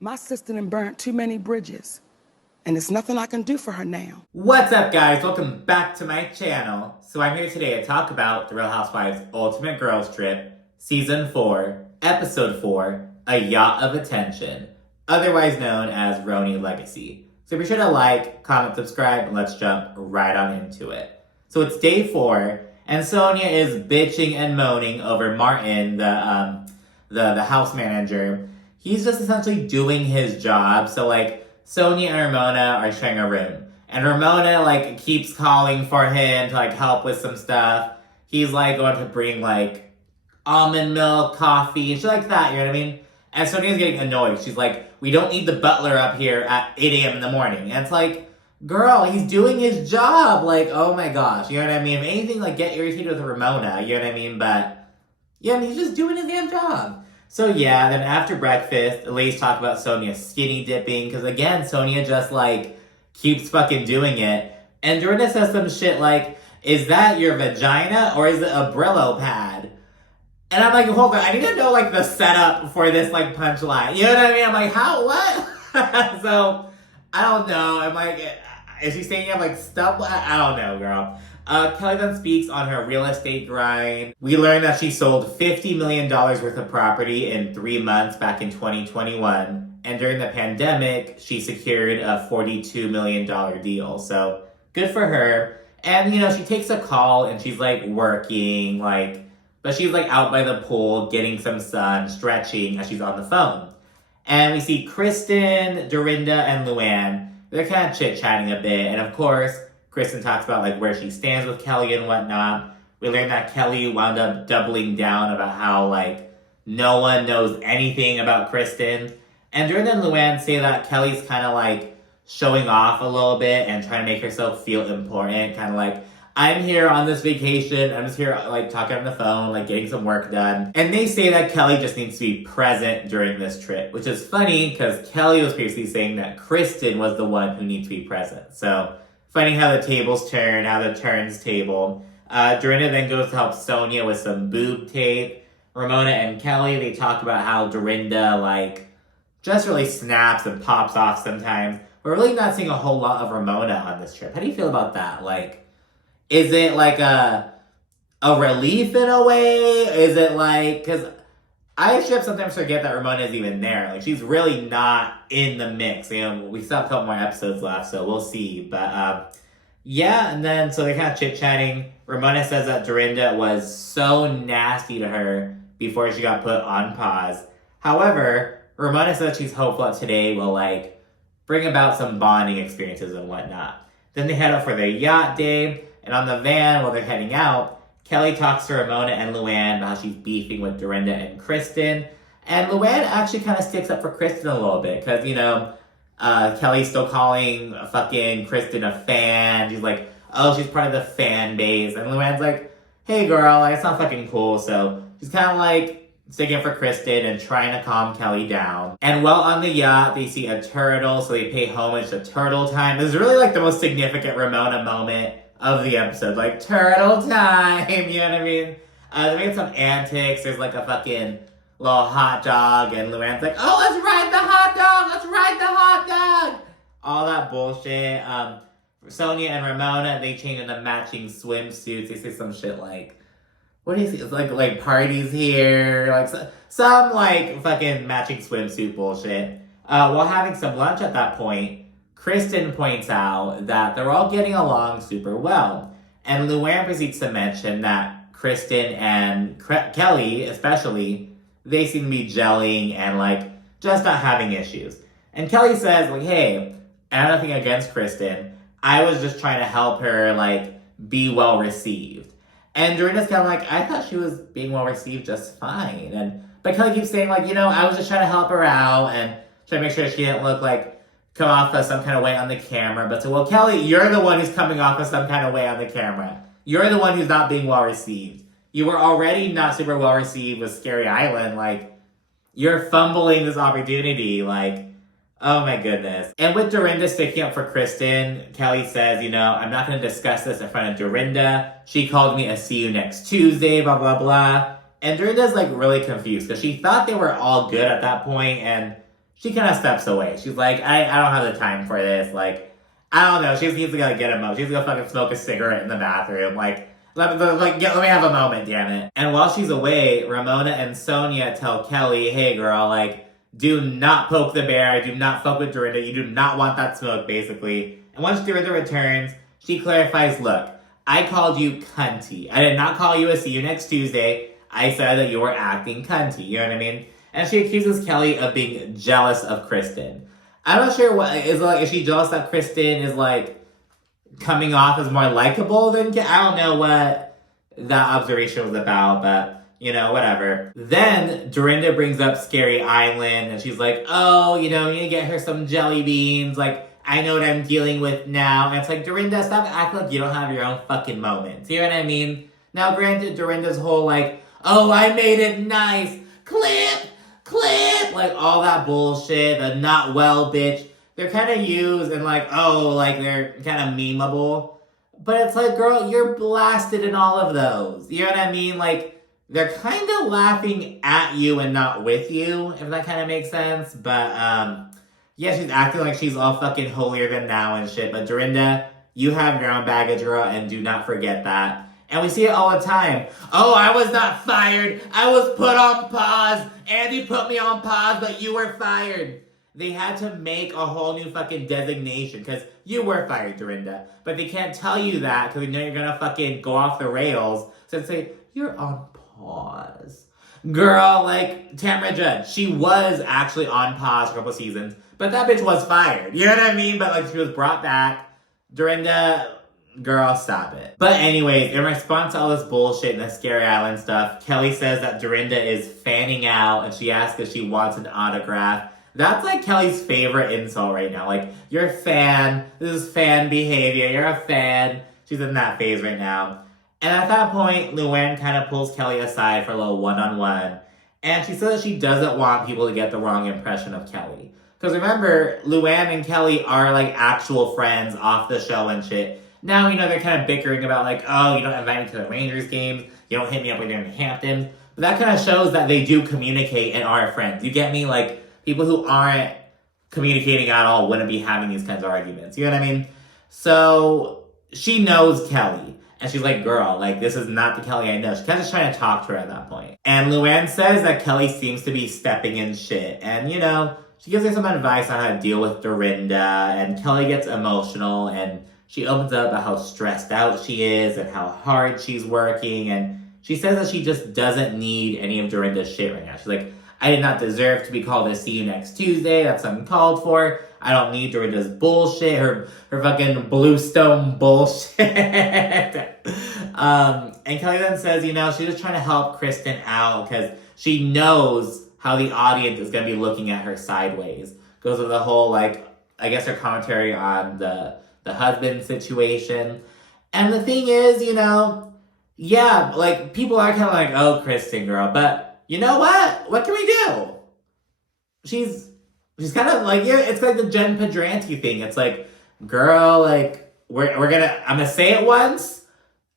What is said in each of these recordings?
My sister done burnt too many bridges, and there's nothing I can do for her now. What's up, guys? Welcome back to my channel. So I'm here today to talk about The Real Housewives Ultimate Girls Trip, Season 4, Episode 4, A Yacht of Attention, otherwise known as RHONY Legacy. So be sure to like, comment, subscribe, and let's jump right on into it. So it's day 4, and Sonia is bitching and moaning over Martin, the house manager. He's just essentially doing his job. So Sonia and Ramona are sharing a room. And Ramona keeps calling for him to help with some stuff. He's going to bring almond milk, coffee, and shit like that, you know what I mean? And Sonia's getting annoyed. She's like, we don't need the butler up here at 8 a.m. in the morning. And it's like, girl, he's doing his job. Oh my gosh, you know what I mean? If anything, get irritated with Ramona, you know what I mean? But yeah, he's just doing his damn job. So yeah, then after breakfast, Elise talked about Sonia skinny dipping, because again, Sonia just keeps fucking doing it. And Dorinda says some shit is that your vagina or is it a Brillo pad? And I'm like, hold on, I need to know the setup for this punchline. You know what I mean? I'm like, how, what? So, I don't know. I'm like, is she saying you have stuff? I don't know, girl. Kelly then speaks on her real estate grind. We learned that she sold $50 million worth of property in 3 months back in 2021. And during the pandemic, she secured a $42 million deal. So good for her. And, she takes a call and she's working, but she's out by the pool getting some sun, stretching as she's on the phone. And we see Kristen, Dorinda, and Luann. They're kind of chit-chatting a bit. And of course, Kristen talks about where she stands with Kelly and whatnot. We learned that Kelly wound up doubling down about how no one knows anything about Kristen. And Dorinda and Luann say that Kelly's kind of showing off a little bit and trying to make herself feel important. Kind of I'm here on this vacation. I'm just here talking on the phone, getting some work done. And they say that Kelly just needs to be present during this trip, which is funny because Kelly was previously saying that Kristen was the one who needs to be present. So funny how the tables turn, how the turns table. Dorinda then goes to help Sonia with some boob tape. Ramona and Kelly, they talk about how Dorinda, just really snaps and pops off sometimes. We're really not seeing a whole lot of Ramona on this trip. How do you feel about that? Is it a relief in a way? Is it because I should sometimes forget that Ramona is even there. She's really not in the mix. We still have a couple more episodes left, so we'll see. But yeah, and then so they're kind of chit-chatting. Ramona says that Dorinda was so nasty to her before she got put on pause. However, Ramona says she's hopeful that today will bring about some bonding experiences and whatnot. Then they head out for their yacht day, and on the van while they're heading out, Kelly talks to Ramona and Luann about how she's beefing with Dorinda and Kristen. And Luann actually kind of sticks up for Kristen a little bit, because, Kelly's still calling fucking Kristen a fan. She's like, oh, she's part of the fan base. And Luann's like, hey girl, it's not fucking cool. So she's kind of sticking up for Kristen and trying to calm Kelly down. And while on the yacht, they see a turtle, so they pay homage to turtle time. This is really the most significant Ramona moment of the episode. Turtle time, you know what I mean? They make some antics. There's a fucking little hot dog, and Luann's like, oh, let's ride the hot dog! Let's ride the hot dog! All that bullshit. Sonia and Ramona, they change into matching swimsuits. They say some shit what do you see? It's like parties here, some fucking matching swimsuit bullshit. While having some lunch at that point, Kristen points out that they're all getting along super well. And Luann proceeds to mention that Kristen and Kelly, especially, they seem to be gelling and just not having issues. And Kelly says, hey, I have nothing against Kristen. I was just trying to help her be well received. And Dorinda's kind of I thought she was being well received just fine. But Kelly keeps saying I was just trying to help her out and try to make sure she didn't look come off as some kind of way on the camera. But so, well, Kelly, you're the one who's coming off as some kind of way on the camera. You're the one who's not being well received. You were already not super well received with Scary Island. You're fumbling this opportunity. Oh my goodness. And with Dorinda sticking up for Kristen, Kelly says, I'm not going to discuss this in front of Dorinda. She called me a see you next Tuesday, blah, blah, blah. And Dorinda's really confused because she thought they were all good at that point, and she kind of steps away. She's like, I don't have the time for this. Like, I don't know. She just needs to go get a moment. She's gonna fucking smoke a cigarette in the bathroom. Like, let me have a moment, damn it. And while she's away, Ramona and Sonia tell Kelly, hey girl, like, do not poke the bear. Do not fuck with Dorinda. You do not want that smoke, basically. And once Dorinda returns, she clarifies, look, I called you cunty. I did not call you a see you next Tuesday. I said that you were acting cunty. You know what I mean? And she accuses Kelly of being jealous of Kristen. I'm not sure what is like. Is she jealous that Kristen is like coming off as more likable than I don't know what that observation was about, but you know, whatever. Then Dorinda brings up Scary Island, and she's like, oh, you know, you need to get her some jelly beans. Like, I know what I'm dealing with now. And it's like, Dorinda, stop acting like you don't have your own fucking moments. You know what I mean? Now, granted, Dorinda's whole like, oh, I made it nice. Clip. Like, all that bullshit. The not well bitch. They're kind of used and like, oh, like they're kind of memeable. But it's like, girl, you're blasted in all of those. You know what I mean? Like, they're kind of laughing at you and not with you, if that kind of makes sense. But, yeah, she's acting like she's all fucking holier than thou and shit. But Dorinda, you have your own baggage, girl, and do not forget that. And we see it all the time. Oh, I was not fired. I was put on pause. Andy put me on pause, but you were fired. They had to make a whole new fucking designation because you were fired, Dorinda. But they can't tell you that because they know you're going to fucking go off the rails. So they say, you're on pause. Girl, like Tamara Judge, she was actually on pause for a couple seasons, but that bitch was fired. You know what I mean? But like she was brought back. Dorinda, girl, stop it. But anyways, in response to all this bullshit and the Scary Island stuff, Kelly says that Dorinda is fanning out and she asks if she wants an autograph. That's like Kelly's favorite insult right now. Like, you're a fan. This is fan behavior. You're a fan. She's in that phase right now. And at that point, Luann kind of pulls Kelly aside for a little one-on-one. And she says that she doesn't want people to get the wrong impression of Kelly. Because remember, Luann and Kelly are like actual friends off the show and shit. Now, you know, they're kind of bickering about like, oh, you don't invite me to the Rangers games. You don't hit me up when you're in Hamptons. But that kind of shows that they do communicate and are friends. You get me? Like, people who aren't communicating at all wouldn't be having these kinds of arguments. You know what I mean? So she knows Kelly. And she's like, girl, like, this is not the Kelly I know. She's kind of just trying to talk to her at that point. And Luann says that Kelly seems to be stepping in shit. And, you know, she gives her some advice on how to deal with Dorinda. And Kelly gets emotional. And she opens up about how stressed out she is and how hard she's working. And she says that she just doesn't need any of Dorinda's shit right now. She's like, I did not deserve to be called to see you next Tuesday. That's uncalled for. I don't need Dorinda's bullshit, her fucking bluestone bullshit. And Kelly then says, you know, she's just trying to help Kristen out because she knows how the audience is going to be looking at her sideways. Goes with the whole, like, I guess her commentary on the husband situation. And the thing is, you know, yeah, like, people are kind of like, oh, Kristen, girl, but you know what? What can we do? She's kind of like, yeah, it's like the Jen Pedranti thing. It's like, girl, like, I'm gonna say it once.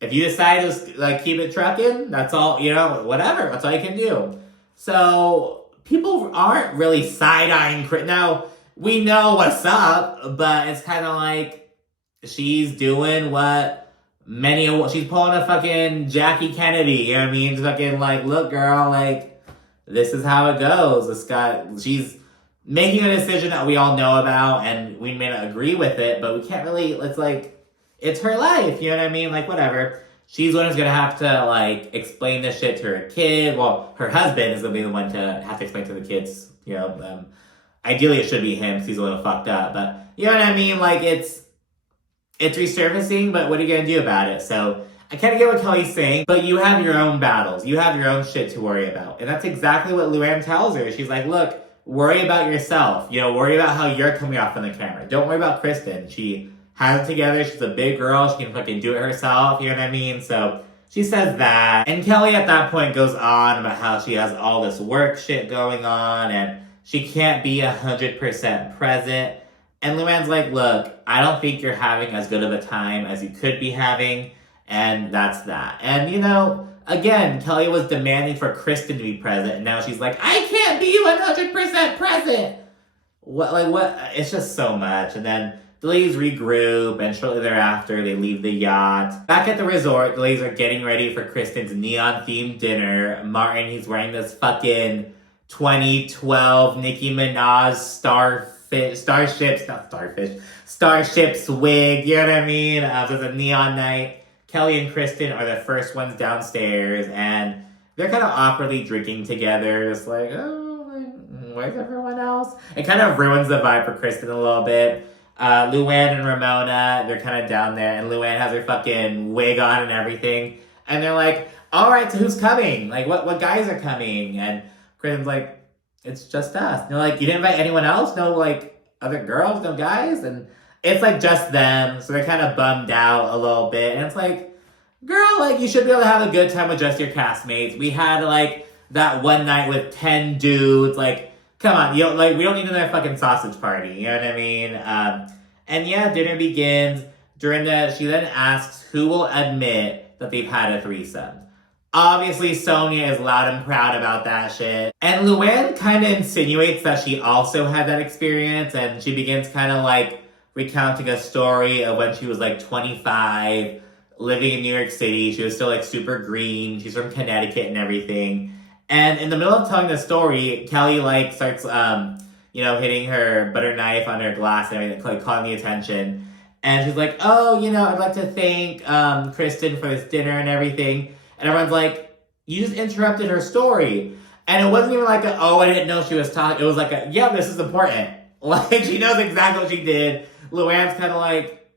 If you decide to, like, keep it trucking, that's all, you know, whatever. That's all you can do. So, people aren't really side-eyeing now, we know what's up, but it's kind of like, she's doing what she's pulling a fucking Jackie Kennedy, you know what I mean? Just fucking like, look, girl, like, this is how it goes. She's making a decision that we all know about, and we may not agree with it, but we can't really, it's her life, you know what I mean? Like, whatever. She's the one who's gonna have to, like, explain this shit to her kid. Well, her husband is gonna be the one to have to explain to the kids, you know. Ideally, it should be him, because he's a little fucked up, but, you know what I mean? Like, it's resurfacing, but what are you gonna do about it? So, I kind of get what Kelly's saying, but you have your own battles. You have your own shit to worry about. And that's exactly what Luann tells her. She's like, look, worry about yourself. You know, worry about how you're coming off on the camera. Don't worry about Kristen. She has it together. She's a big girl. She can fucking do it herself. You know what I mean? So she says that. And Kelly at that point goes on about how she has all this work shit going on and she can't be 100% present. And Luann's like, look, I don't think you're having as good of a time as you could be having. And that's that. And, you know, again, Kelly was demanding for Kristen to be present. And now she's like, I can't be 100% present. what, it's just so much. And then the ladies regroup, and shortly thereafter, they leave the yacht. Back at the resort, the ladies are getting ready for Kristen's neon-themed dinner. Martin, he's wearing this fucking 2012 Nicki Minaj Starships wig, you know what I mean? So it's a neon night. Kelly and Kristen are the first ones downstairs, and they're kind of awkwardly drinking together, just like, oh, where's everyone else? It kind of ruins the vibe for Kristen a little bit. Luann and Ramona, they're kind of down there, and Luann has her fucking wig on and everything, and they're like, all right, so who's coming? Like, what guys are coming? And Kristen's like, it's just us. And they're like, you didn't invite anyone else? No, like, other girls, no guys? And it's like just them, so they're kind of bummed out a little bit, and it's like, girl, like, you should be able to have a good time with just your castmates. We had, like, that one night with 10 dudes, like, come on, we don't need another fucking sausage party, you know what I mean? And yeah, dinner begins. Dorinda, she then asks who will admit that they've had a threesome. Obviously, Sonia is loud and proud about that shit. And Luann kind of insinuates that she also had that experience, and she begins kind of, like, recounting a story of when she was, like, 25, living in New York City. She was still, like, super green. She's from Connecticut and everything. And in the middle of telling the story, Kelly, like, starts, hitting her butter knife on her glass and everything, like, calling the attention. And she's like, oh, I'd like to thank Kristen for this dinner and everything. And everyone's like, you just interrupted her story. And it wasn't even like I didn't know she was talking. It was like yeah, this is important. Like, she knows exactly what she did. Luann's kind of like,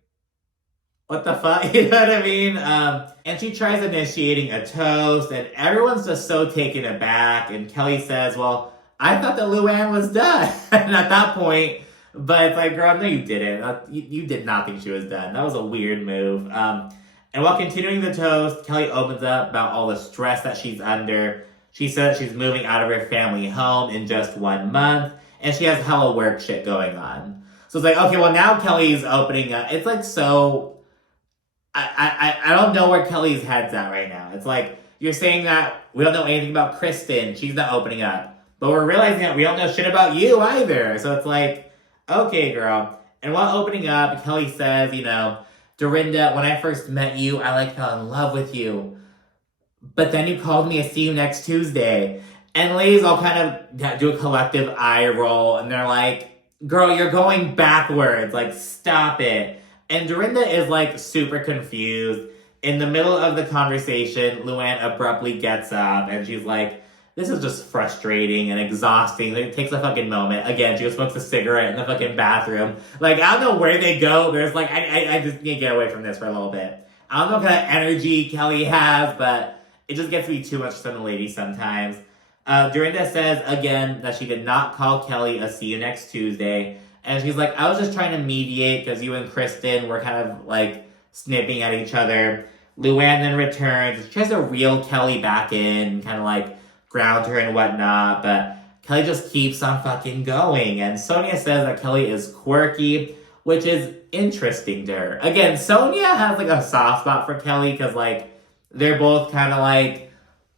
what the fuck? You know what I mean? And she tries initiating a toast, and everyone's just so taken aback. And Kelly says, well, I thought that Luann was done. And at that point, but it's like, girl, no, you didn't. You did not think she was done. That was a weird move. And while continuing the toast, Kelly opens up about all the stress that she's under. She says she's moving out of her family home in just 1 month, and she has hella work shit going on. So it's like, okay, well, now Kelly's opening up. It's like, so I don't know where Kelly's head's at right now. It's like, you're saying that we don't know anything about Kristen. She's not opening up. But we're realizing that we don't know shit about you either. So it's like, okay, girl. And while opening up, Kelly says, Dorinda, when I first met you, I fell in love with you. But then you called me a see you next Tuesday. And ladies all kind of do a collective eye roll. And they're like, girl, you're going backwards. Like, stop it. And Dorinda is, super confused. In the middle of the conversation, Luann abruptly gets up. And she's like, this is just frustrating and exhausting. It takes a fucking moment. Again, she just smokes a cigarette in the fucking bathroom. I don't know where they go. There's I just need to get away from this for a little bit. I don't know what kind of energy Kelly has, but it just gets to be too much for the ladies sometimes. Dorinda says, again, that she did not call Kelly a see you next Tuesday. And she's like, I was just trying to mediate because you and Kristen were kind of, snipping at each other. Luann then returns. She tries to reel Kelly back in, kind of, ground her and whatnot, but Kelly just keeps on fucking going. And Sonia says that Kelly is quirky, which is interesting to her. Again, Sonia has a soft spot for Kelly because they're both kind of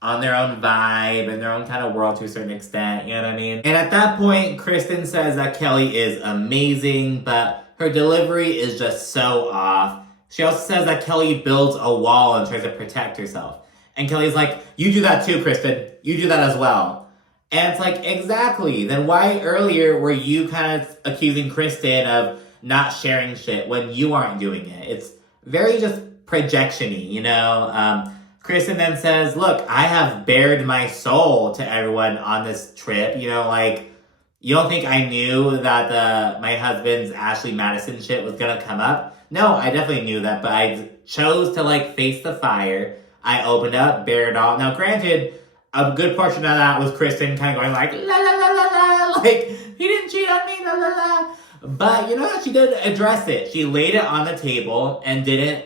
on their own vibe and their own kind of world to a certain extent, you know what I mean? And at that point, Kristen says that Kelly is amazing, but her delivery is just so off. She also says that Kelly builds a wall and tries to protect herself. And Kelly's like, you do that too, Kristen. You do that as well. And it's exactly. Then why earlier were you kind of accusing Kristen of not sharing shit when you aren't doing it? It's very just projection-y, Kristen then says, look, I have bared my soul to everyone on this trip. You don't think I knew that my husband's Ashley Madison shit was going to come up? No, I definitely knew that, but I chose to face the fire. I opened up, bared all. Now, granted, a good portion of that was Kristen kind of going la la la la la, he didn't cheat on me, la la la. But you know what? She did address it. She laid it on the table and didn't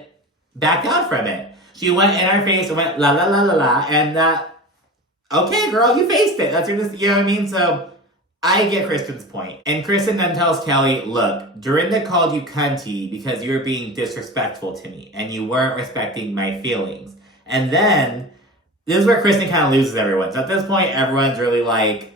back down from it. She went in our face and went la la la la la, and okay, girl, you faced it. That's you know what I mean? So I get Kristen's point. And Kristen then tells Kelly, look, Dorinda called you cunty because you were being disrespectful to me and you weren't respecting my feelings. And then, this is where Kristen kind of loses everyone. So at this point, everyone's really on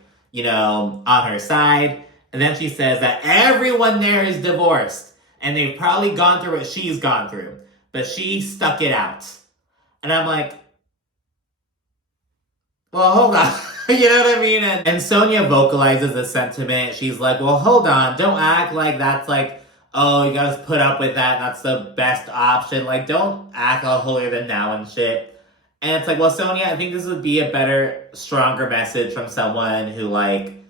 her side. And then she says that everyone there is divorced. And they've probably gone through what she's gone through. But she stuck it out. And I'm like, well, hold on. You know what I mean? And Sonia vocalizes the sentiment. She's like, well, hold on. Don't act like that's like, oh, you gotta put up with that. That's the best option. Like, don't act all holier than thou and shit. And it's like, well, Sonia, I think this would be a better, stronger message from someone who, like,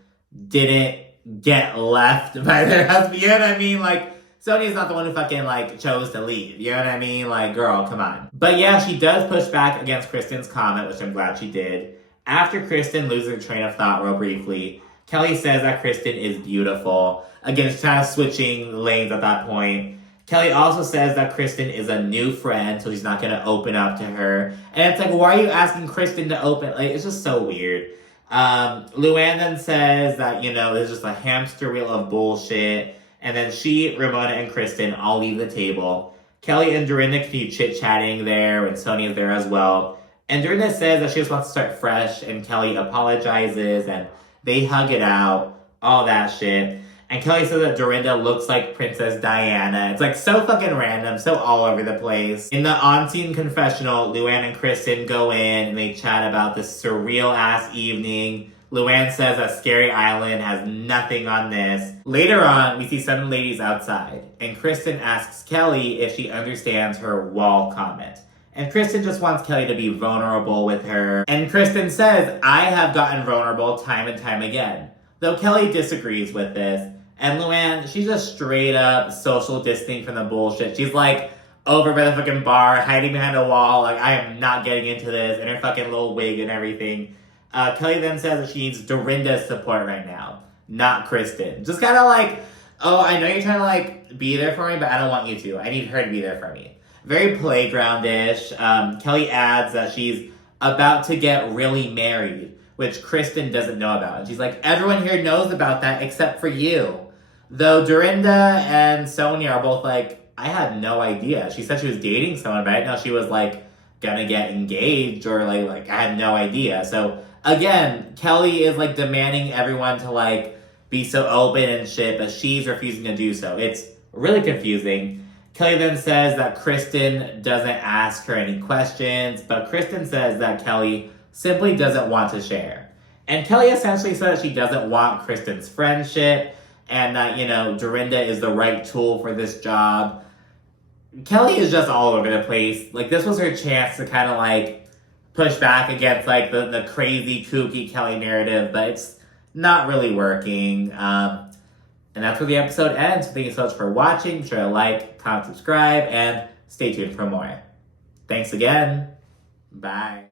didn't get left by their husband. You know what I mean? Like, Sonia's not the one who fucking, like, chose to leave. You know what I mean? Like, girl, come on. But yeah, she does push back against Kristen's comment, which I'm glad she did. After Kristen loses her train of thought real briefly, Kelly says that Kristen is beautiful. Again, she's kind of switching lanes at that point. Kelly also says that Kristen is a new friend, so she's not going to open up to her. And it's like, why are you asking Kristen to open? Like, it's just so weird. Luann then says that, you know, it's just a hamster wheel of bullshit. And then she, Ramona, and Kristen all leave the table. Kelly and Dorinda continue chit-chatting there, and Sonia's there as well. And Dorinda says that she just wants to start fresh, and Kelly apologizes, and they hug it out, all that shit. And Kelly says that Dorinda looks like Princess Diana. It's like so fucking random, so all over the place. In the on-scene confessional, Luann and Kristen go in and they chat about this surreal-ass evening. Luann says that Scary Island has nothing on this. Later on, we see some ladies outside, and Kristen asks Kelly if she understands her wall comment. And Kristen just wants Kelly to be vulnerable with her. And Kristen says, I have gotten vulnerable time and time again. Though Kelly disagrees with this. And Luann, she's just straight up social distancing from the bullshit. She's like over by the fucking bar, hiding behind a wall. Like, I am not getting into this. In her fucking little wig and everything. Kelly then says that she needs Dorinda's support right now. Not Kristen. Just kind of like, oh, I know you're trying to like be there for me, but I don't want you to. I need her to be there for me. Very playground-ish. Kelly adds that she's about to get really married, which Kristen doesn't know about. And she's like, everyone here knows about that except for you. Though Dorinda and Sonia are both like, I had no idea. She said she was dating someone, but I didn't know she was like gonna get engaged or like I had no idea. So again, Kelly is like demanding everyone to like be so open and shit, but she's refusing to do so. It's really confusing. Kelly then says that Kristen doesn't ask her any questions, but Kristen says that Kelly simply doesn't want to share. And Kelly essentially says she doesn't want Kristen's friendship and that, you know, Dorinda is the right tool for this job. Kelly is just all over the place. Like, this was her chance to kind of like push back against like the crazy, kooky Kelly narrative, but it's not really working. And that's where the episode ends. Thank you so much for watching. Be sure to like, comment, subscribe, and stay tuned for more. Thanks again. Bye.